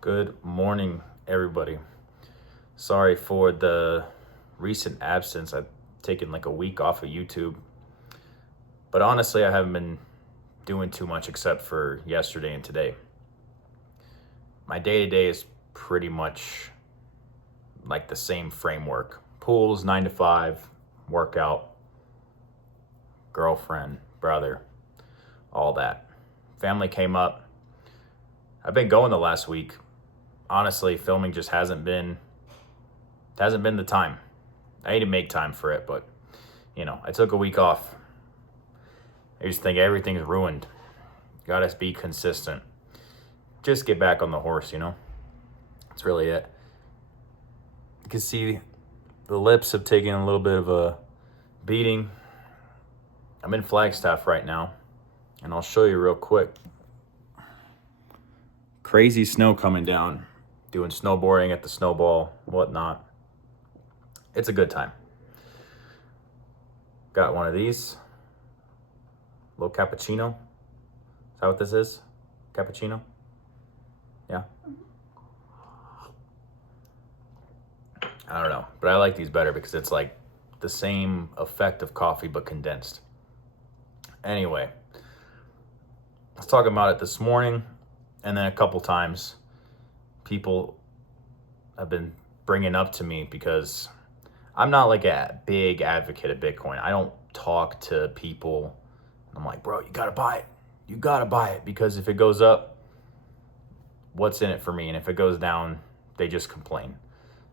Good morning, everybody. Sorry for the recent absence. I've taken like a week off of YouTube. But honestly, I haven't been doing too much except for yesterday and today. My day to day is pretty much like the same framework: pools, 9 to 5, workout, girlfriend, brother, all that. Family came up. I've been going the last week. Honestly, filming just hasn't been the time. I need to make time for it, but I took a week off. I just think everything's ruined. Gotta be consistent. Just get back on the horse. That's really it. You can see the lips have taken a little bit of a beating. I'm in Flagstaff right now, and I'll show you real quick. Crazy snow coming down. Doing snowboarding at the snowball, whatnot. It's a good time. Got one of these. Little cappuccino. Is that what this is? Cappuccino? Yeah. I don't know, but I like these better because it's like the same effect of coffee but condensed. Anyway, I was talking about it this morning, and then a couple times people have been bringing up to me because I'm not like a big advocate of Bitcoin. I don't talk to people. I'm like, bro, you gotta buy it. You gotta buy it because if it goes up, what's in it for me? And if it goes down, they just complain.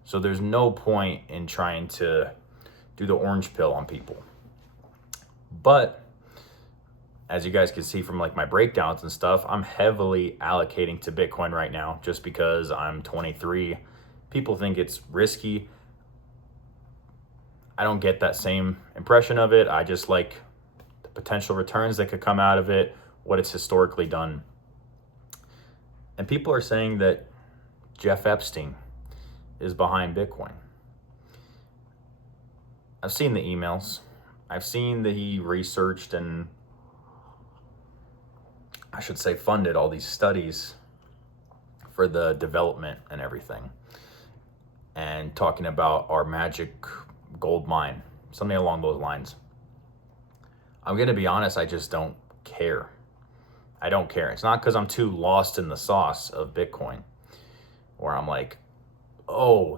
So there's no point in trying to do the orange pill on people. But as you guys can see from like my breakdowns and stuff, I'm heavily allocating to Bitcoin right now just because I'm 23. People think it's risky. I don't get that same impression of it. I just like the potential returns that could come out of it, what it's historically done. And people are saying that Jeff Epstein is behind Bitcoin. I've seen the emails. I've seen that he researched and I should say funded all these studies for the development and everything. And talking about our magic gold mine, something along those lines. I'm going to be honest, I just don't care. I don't care. It's not because I'm too lost in the sauce of Bitcoin where I'm like, oh,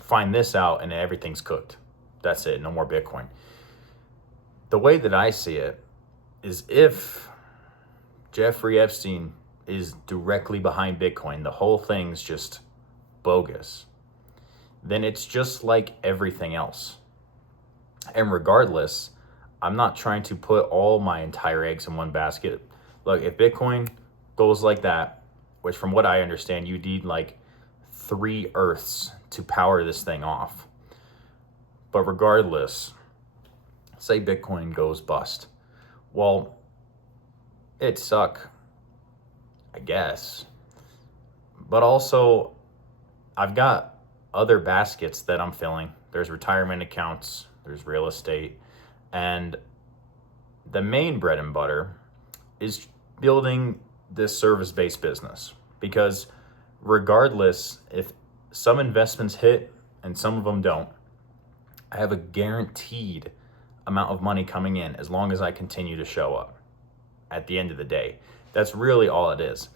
find this out and everything's cooked. That's it. No more Bitcoin. The way that I see it is if Jeffrey Epstein is directly behind Bitcoin, the whole thing's just bogus, then it's just like everything else. And regardless, I'm not trying to put all my entire eggs in one basket. Look, if Bitcoin goes like that, which from what I understand, you need like 3 Earths to power this thing off. But regardless, say Bitcoin goes bust. Well, it'd suck, I guess. But also, I've got other baskets that I'm filling. There's retirement accounts, there's real estate, and the main bread and butter is building this service-based business. Because regardless, if some investments hit and some of them don't, I have a guaranteed amount of money coming in as long as I continue to show up at the end of the day. That's really all it is.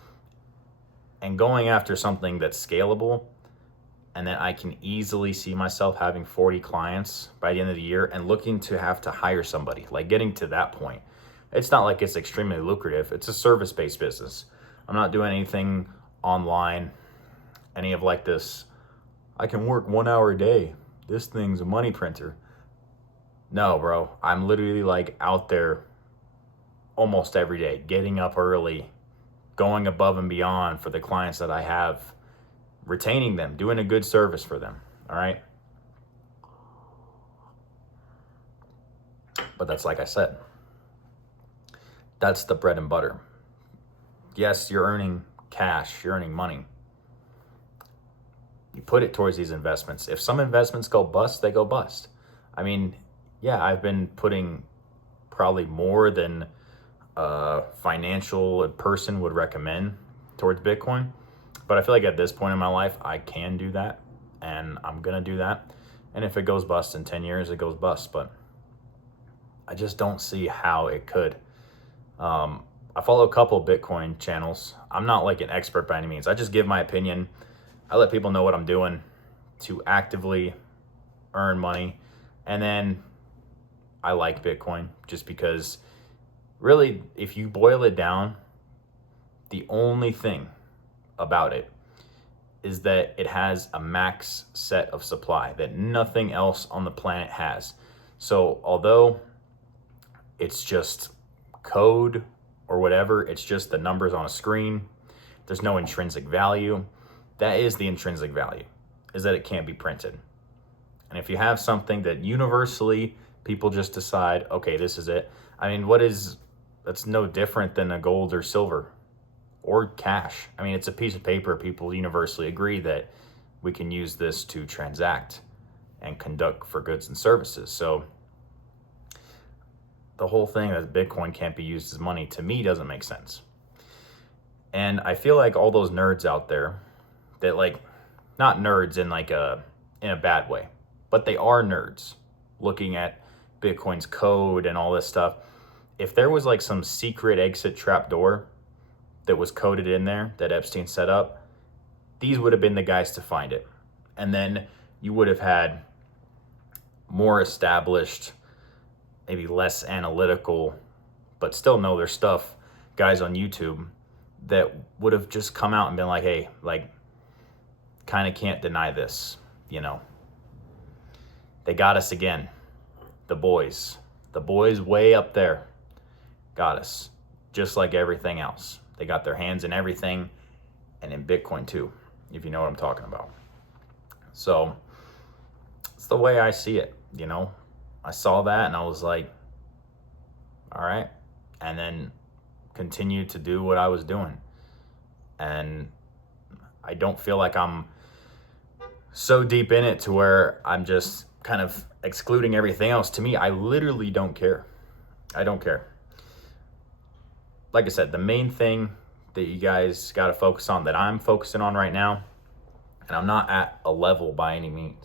And going after something that's scalable and that I can easily see myself having 40 clients by the end of the year and looking to have to hire somebody, like getting to that point. It's not like it's extremely lucrative. It's a service-based business. I'm not doing anything online, any of like this, I can work 1 hour a day. This thing's a money printer. No, bro. I'm literally like out there almost every day, getting up early, going above and beyond for the clients that I have, retaining them, doing a good service for them. All right. But that's like I said, that's the bread and butter. Yes, you're earning cash, you're earning money. You put it towards these investments. If some investments go bust, they go bust. I mean, yeah, I've been putting probably more than a financial person would recommend towards Bitcoin. But I feel like at this point in my life, I can do that, and I'm going to do that. And if it goes bust in 10 years, it goes bust. But I just don't see how it could. I follow a couple of Bitcoin channels. I'm not like an expert by any means. I just give my opinion. I let people know what I'm doing to actively earn money. And then I like Bitcoin just because really, if you boil it down, the only thing about it is that it has a max set of supply that nothing else on the planet has. So although it's just code or whatever, it's just the numbers on a screen, there's no intrinsic value. That is the intrinsic value, is that it can't be printed. And if you have something that universally people just decide, okay, this is it. I mean, that's no different than a gold or silver or cash. I mean, it's a piece of paper. People universally agree that we can use this to transact and conduct for goods and services. So the whole thing that Bitcoin can't be used as money, to me, doesn't make sense. And I feel like all those nerds out there that, like, not nerds in a bad way, but they are nerds looking at Bitcoin's code and all this stuff. If there was like some secret exit trapdoor that was coded in there that Epstein set up, these would have been the guys to find it. And then you would have had more established, maybe less analytical, but still know their stuff, guys on YouTube that would have just come out and been like, hey, like, kind of can't deny this, you know. They got us again. The boys way up there got us, just like everything else. They got their hands in everything, and in Bitcoin too, if you know what I'm talking about. So it's the way I see it, you know. I saw that and I was like, all right. And then continued to do what I was doing. And I don't feel like I'm so deep in it to where I'm just kind of excluding everything else. To me, I literally don't care. I don't care. Like I said, the main thing that you guys got to focus on, that I'm focusing on right now, and I'm not at a level by any means.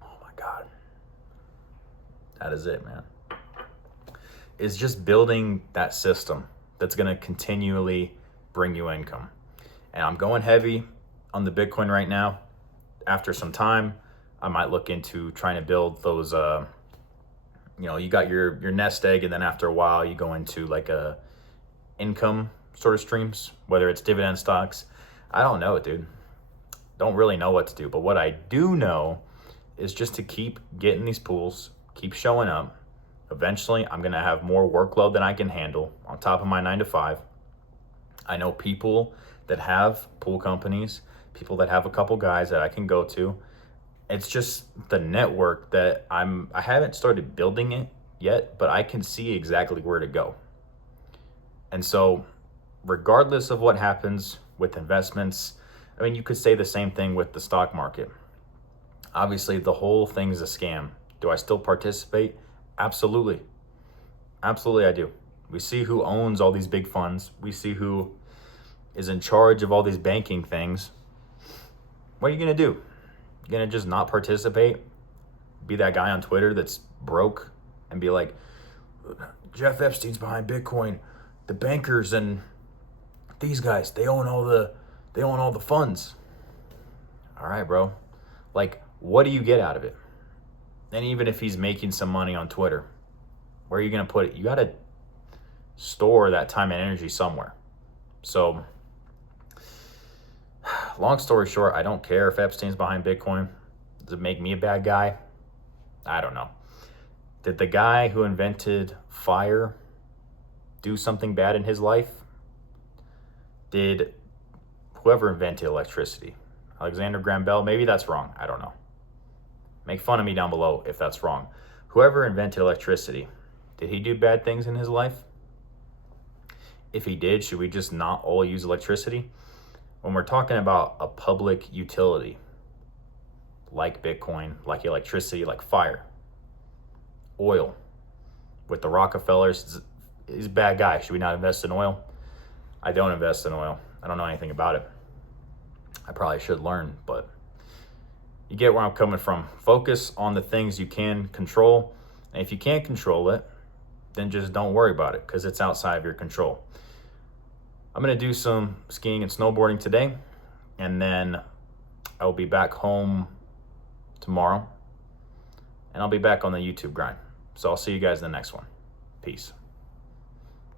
Oh my God. That is it, man. Is just building that system that's going to continually bring you income. And I'm going heavy on the Bitcoin right now. After some time, I might look into trying to build those, you got your nest egg, and then after a while you go into like a income sort of streams, whether it's dividend stocks. I don't know, dude. Don't really know what to do. But what I do know is just to keep getting these pools, keep showing up. Eventually, I'm going to have more workload than I can handle on top of my 9-to-5. I know people that have pool companies, people that have a couple guys that I can go to. It's just the network that I haven't started building it yet, but I can see exactly where to go. And so regardless of what happens with investments, I mean, you could say the same thing with the stock market. Obviously, the whole thing's a scam. Do I still participate? Absolutely. Absolutely, I do. We see who owns all these big funds. We see who is in charge of all these banking things. What are you going to do? You're going to just not participate? Be that guy on Twitter that's broke and be like, Jeff Epstein's behind Bitcoin. The bankers and these guys, they own all the funds. All right, bro. Like, what do you get out of it? And even if he's making some money on Twitter, where are you going to put it? You got to store that time and energy somewhere. So, long story short, I don't care if Epstein's behind Bitcoin. Does it make me a bad guy? I don't know. Did the guy who invented fire do something bad in his life? Did whoever invented electricity, Alexander Graham Bell, maybe that's wrong. I don't know. Make fun of me down below if that's wrong. Whoever invented electricity, did he do bad things in his life? If he did, should we just not all use electricity? When we're talking about a public utility, like Bitcoin, like electricity, like fire, oil, with the Rockefellers, he's a bad guy. Should we not invest in oil? I don't invest in oil. I don't know anything about it. I probably should learn, but you get where I'm coming from. Focus on the things you can control. And if you can't control it, then just don't worry about it because it's outside of your control. I'm going to do some skiing and snowboarding today, and then I will be back home tomorrow, and I'll be back on the YouTube grind. So I'll see you guys in the next one. Peace.